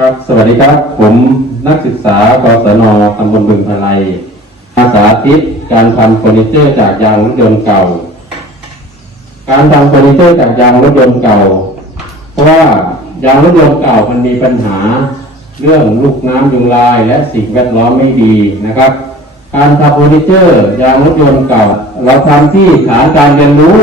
ครับ สวัสดีครับ ผมนักศึกษากศนตำบลบึงพลายอาสาธิตการทำเฟอร์นิเจอร์จากยางรถยนต์เก่า การทำเฟอร์นิเจอร์จากยางรถยนต์เก่า เพราะว่ายางรถยนต์เก่ามันมีปัญหาเรื่องลูกน้ำยุงลายและสิ่งแวดล้อมไม่ดีนะครับ การทำเฟอร์นิเจอร์ยางรถยนต์เก่า เราทำที่ฐานการเรียนรู้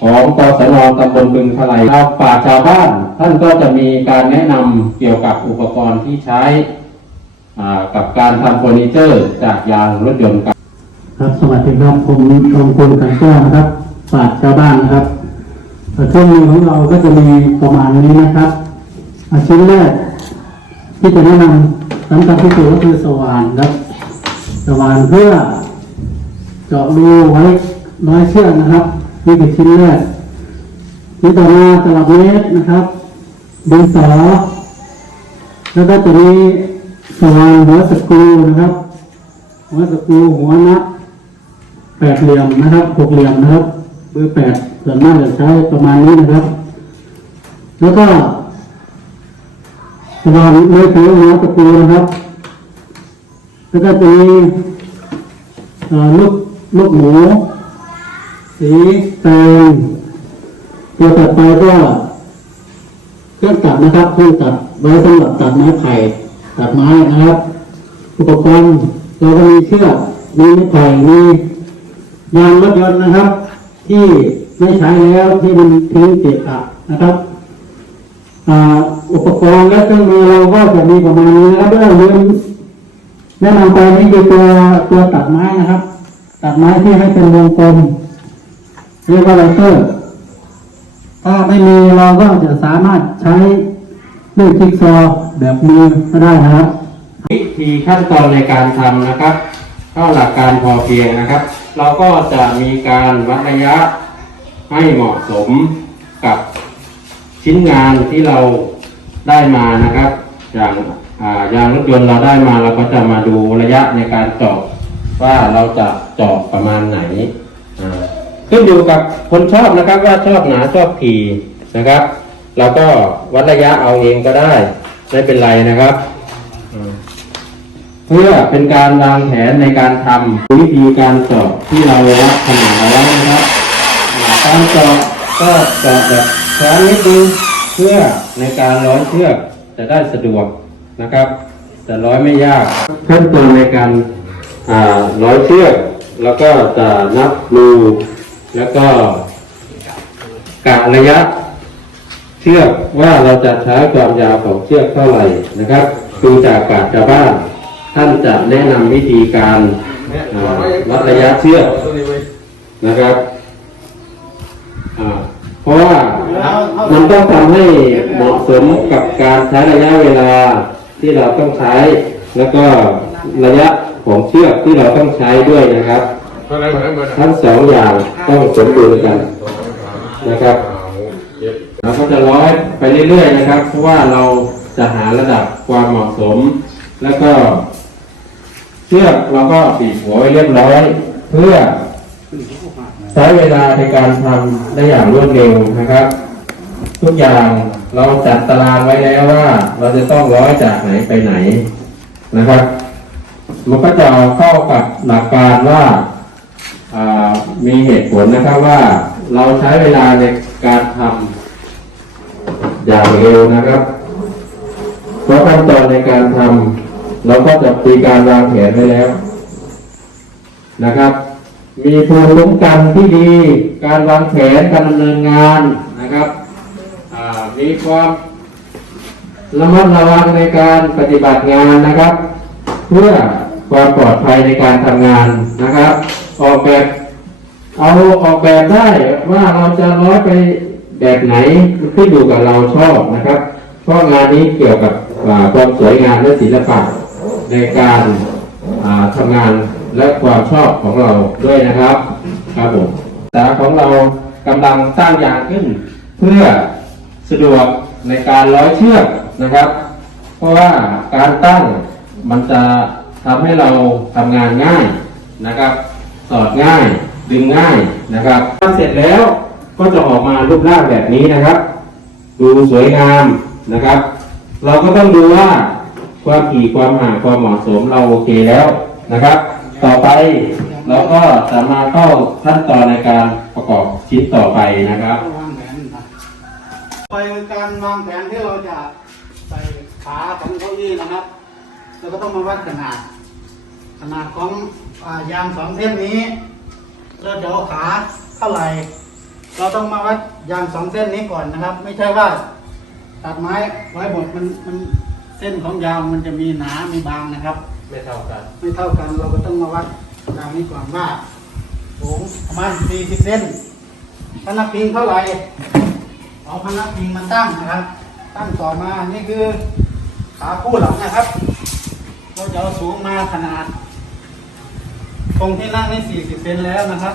ของกศนตำบลบึงพลายชาวป่าชาวบ้าน ท่านก็จะมีการแนะนำเกี่ยวกับอุปกรณ์ที่ใช้กับการทำเฟอร์นิเจอร์จากยางรถยนต์เก่าครับสวัสดีครับผมชมคุณกันแก้วนะครับปราชาวบ้านนะครับเครื่องมือของเราก็จะมีประมาณนี้นะครับอาชิ้นแรกที่จะแนะนำสำคัญที่สุดก็คือสว่านครับสว่านเพื่อเจาะรูไว้ร้อยเชือกนะครับ นี่คือชิ้นแรกชิ้นต่อมาตลับเมตรนะครับดินสอแล้วก็ตัวนี้สว่านหัวสกรูนะครับ หัวสกรูหัวนับแปดเหลี่ยมนะครับหกเหลี่ยมนะครับเบอร์แปดส่วนมากจะใช้ประมาณนี้นะครับ แล้วก็สว่านมือถือหัวสกรูนะครับ แล้วก็ตัวนี้ลูกลูกหมู สีแดงตัวต่อไปก็เครื่องตัดนะครับเครื่องตัดไว้สำหรับตัดไม้ไผ่ตัดไม้นะครับ อุปกรณ์เราก็มีเชือกมีไม้ไผ่มียางรถยนต์นะครับ ที่ไม่ใช้แล้วที่มันทิ้งเกะกะนะครับอุปกรณ์และเครื่องมือเราก็จะมีประมาณนี้นะครับเรื่องลืมแนะนำไปนี่คือตัวตัวตัดไม้นะครับ ตัดไม้ที่ให้เป็นวงกลม เรียกว่าไรเตอร์ถ้าไม่มีเราก็จะสามารถใช้ลูกจิ๊กซอแบบมือก็ได้นะครับวิธีขั้นตอนในการทำนะครับเข้าหลักการพอเพียงนะครับ เราก็จะมีการวัดระยะให้เหมาะสมกับชิ้นงานที่เราได้มานะครับ อย่างยางรถยนต์เราได้มาเราก็จะมาดูระยะในการเจาะว่าเราจะเจาะประมาณไหนอ่า ขึ้นอยู่กับคนชอบนะครับ ว่าชอบหนาชอบถี่นะครับ เราก็วัดระยะเอาเองก็ได้ไม่เป็นไรนะครับ เพื่อเป็นการวางแผนในการทำวิธีการเจาะที่เราวัดขนาดเอาไว้นะครับการเจาะก็เจาะแบบช้านิดนึงเพื่อในการร้อยเชือกจะได้สะดวกนะครับ แต่ร้อยไม่ยากขั้นตอนในการอ่าร้อยเชือกแล้วก็จะนับรู แล้วก็กะระยะเชือกว่าเราจะใช้ความยาวของเชือกเท่าไหร่นะครับดูจากปาชญ์ชาวบ้านท่านจะแนะนำวิธีการอ่าวัดระยะเชือกนะครับอ่าเพราะว่ามันต้องทำให้เหมาะสมกับการใช้ระยะเวลาที่เราต้องใช้ แล้วก็ระยะของเชือกที่เราต้องใช้ด้วยนะครับ ทั้งสองอย่างต้องสมดุลกันนะครับเราก็จะร้อยไปเรื่อยๆนะครับ เพราะว่าเราจะหาระดับความเหมาะสม แล้วก็เชือกเราก็บีบหัวไว้เรียบร้อย เพื่อใช้เวลาในการทำได้อย่างรวดเร็วนะครับ ทุกอย่างเราจัดตารางไว้แล้วว่า เราจะต้องร้อยจากไหนไปไหนนะครับ มันก็จะเข้ากับหลักการว่าอ่า มีเหตุผลนะครับว่าเราใช้เวลาในการทำอย่างเร็วนะครับ เพราะขั้นตอนในการทำเราก็จะมีการวางแผนไว้แล้วนะครับ มีภูมิคุ้มกันที่ดี การวางแผนการดำเนินงานนะครับมีความระมัดระวังในการปฏิบัติงานนะครับ เพื่อความปลอดภัยในการทำงานนะครับ ออกแบบ เอาออกแบบได้ว่าเราจะร้อยไปแบบไหนขึ้นอยู่กับเราชอบนะครับเพราะงานนี้เกี่ยวกับความสวยงามและศิลปะในการาทำงานและความชอบของเราด้วยนะครับครับผมสาของเรากำลังสร้างยางขึ้น เพื่อสะดวกในการร้อยเชือกนะครับ เพราะว่าการตั้งมันจะทำให้เราทำงานง่ายนะครับ สอดง่าย ดึงง่ายนะครับทำเสร็จแล้วก็จะออกมารูปร่างแบบนี้นะครับ ดูสวยงามนะครับ เราก็ต้องดูว่าความถี่ความห่างความเหมาะสมเราโอเคแล้วนะครับ ต่อไปเราก็จะมาเข้าขั้นตอนในการประกอบชิ้นต่อไปนะครับไปการวางแผนที่เราจะใส่ขาของเก้าอี้นะครับเราก็ต้องมาวัดขนาด ขนาดของอยางสองเส้นนี้ เราจะเอาขาเท่าไหร่ เราต้องมาวัดยางสองเส้นนี้ก่อนนะครับ ไม่ใช่ว่า ตัดไม้ไว้หมดมันมันเส้นของยางมันจะมีหนามีบางนะครับ ไม่เท่ากัน ไม่เท่ากันเราก็ต้องมาวัดยางนี้ก่อนว่าสูงประมาณ40เซนพนักพิงเท่าไหร่เอาพนักพิงมาตั้งนะครับ ตั้งต่อมานี่คือขาคู่หลังนะครับเราจะเอาสูงมาขนาด ตรงที่นั่งนี่ 40 เซนแล้วนะครับ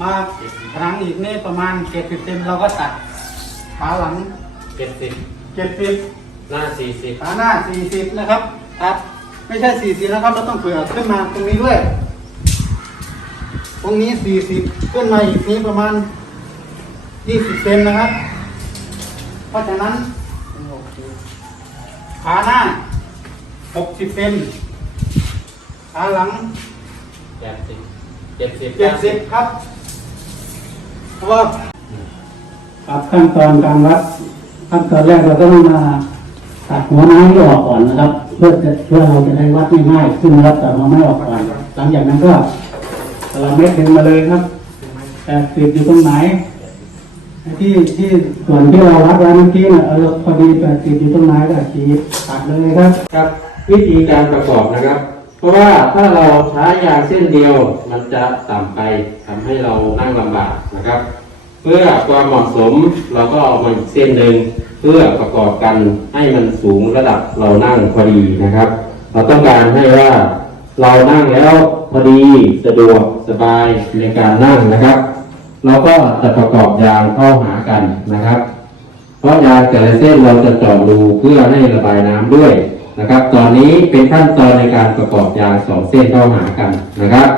มาครั้งอีกนี่ประมาณ 70 เซนเราก็ตัดขาหลัง เจ็ดสิบ70หน้าสี่สิบขาหน้า 40 นะครับตัดไม่ใช่ 40 นะครับ เราต้องเผื่อขึ้นมาตรงนี้ด้วย ตรงนี้ 40 ขึ้นมาอีกนี้ประมาณ 20 เซนนะครับ เพราะฉะนั้นขาหน้า 60 เซน ขาหลังแปดสิบเจ็ดสิบ70ครับเพราะว่าครับขั้นตอนการวัดขั้นตอนแรกเราต้องมาตัดหัวไม้ให้ออกก่อนนะครับ เพื่อจะเพื่อเราจะได้วัดง่ายๆขึ้นนะครับตัดหัวไม้ออกก่อนหลังจากนั้นก็เราเม็ดดึงมาเลยครับแต่ติดอยู่ตรงไหนไอ้ที่ที่ส่วนที่เราวัดไว้เมื่อกี้เนี่ยเออพอดีแต่ติดอยู่ตรงไหนก็ขีดตัดเลยครับ ครับ วิธีการประกอบนะครับเพ ราะว่าถ้าเราใช้ยางเส้นเดียวมันจะต่ำไปทำให้เรานั่งลำบากนะครับ เพื่อความเหมาะสมเราก็เอามาอีกเส้นหนึ่งเพื่อประกอบกันให้มันสูงระดับเรานั่งพอดีนะครับ เราต้องการให้ว่าเรานั่งแล้วพอดีสะดวกสบายในการนั่งนะครับ เราก็จะประกอบยางเข้าหากันนะครับ เพราะยางแต่ละเส้นเราจะเจาะรูเพื่อให้ระบายน้ำด้วย นะครับ ตอนนี้เป็นขั้นตอนในการประกอบยางสองเส้นเข้าหากันนะครับ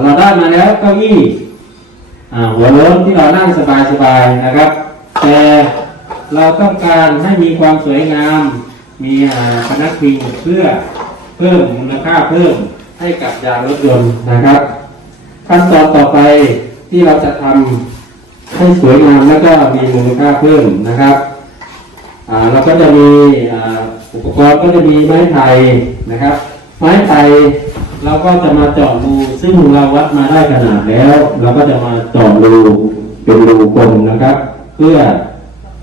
เราได้มาแล้วเก้าอี้หัวโล้นที่เรานั่งสบายๆนะครับ แต่เราต้องการให้มีความสวยงาม มีพนักพิงเพื่อเพิ่มมูลค่าเพิ่มให้กับยางรถยนต์นะครับ ขั้นตอนต่อไปที่เราจะทำให้สวยงามแล้วก็มีมูลค่าเพิ่มนะครับเราก็จะมีอุปกรณ์ก็จะมีไม้ไผ่นะครับ ไม้ไผ่ เราก็จะมาเจาะรูซึ่งเราวัดมาได้ขนาดแล้ว เราก็จะมาเจาะรูเป็นรูกลมนะครับ เพื่อ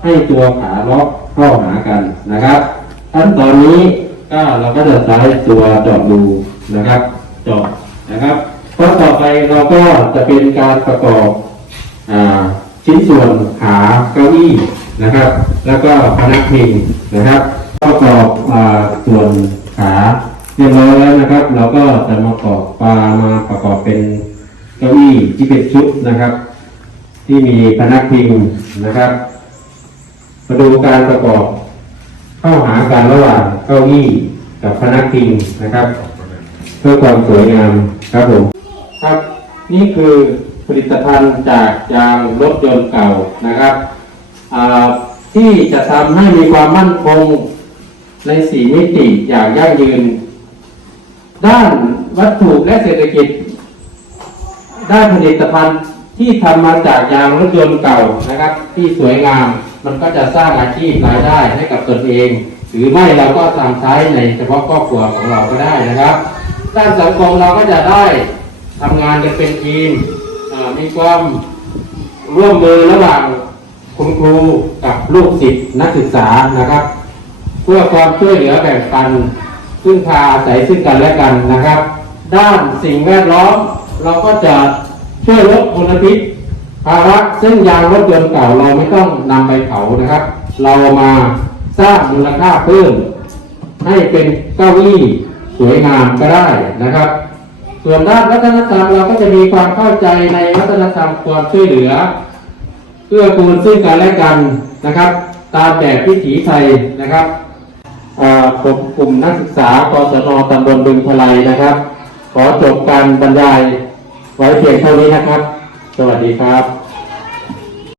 ให้ตัวขาล็อกเข้าหากันนะครับขั้นตอนนี้ก็เราก็จะใช้ตัวเจาะรูนะครับเจาะนะครับเพราะต่อไปเราก็จะเป็นการประกอบอชิ้นส่วนขาเก้าอี้นะครับ แล้วก็พนักพิงนะครับ ประกอบอ่าส่วน เรียบร้อยแล้วนะครับ เราก็จะมาประกอบปลามาประกอบเป็นเก้าอี้ที่เป็นชุดนะครับ ที่มีพนักพิงนะครับมาดูการประกอบเข้าหากันระหว่างเก้าอี้กับพนักพิงนะครับ เพื่อความสวยงามครับผมครับ นี่คือผลิตภัณฑ์จากยางรถยนต์เก่านะครับที่จะทำให้มีความมั่นคงในสีมิติอย่างยั่งยืน ด้านวัตถุและเศรษฐกิจ ด้านผลิตภัณฑ์ที่ทำมาจากยางรถยนต์เก่านะครับ ที่สวยงามมันก็จะสร้างอาชีพรายได้ให้กับตนเอง หรือไม่เราก็ทำใช้ในเฉพาะครอบครัวของเราก็ได้นะครับ ด้านสังคมเราก็จะได้ทำงานกันเป็นทีมมีความร่วมมือระหว่างคุณครูกับลูกศิษย์นักศึกษานะครับ เพื่อความช่วยเหลือแบ่งปัน พึ่งพาอาศัยซึ่งกันและกันนะครับ ด้านสิ่งแวดล้อม เราก็จะช่วยลดมลพิษภาวะซึ่งยางรถยนต์เก่าเราไม่ต้องนำไปเผานะครับ เรามาสร้างมูลค่าเพิ่มให้เป็นเก้าอี้สวยงามก็ได้นะครับ ส่วนด้านวัฒนธรรมเราก็จะมีความเข้าใจในวัฒนธรรมความช่วยเหลือเพื่อกูลซึ่งกันและกันนะครับ ตามแบบวิถีไทยนะครับ กลุ่มนักศึกษากศนตำบลบึงพลายนะครับ ขอจบการบรรยายไว้เพียงเท่านี้นะครับ สวัสดีครับ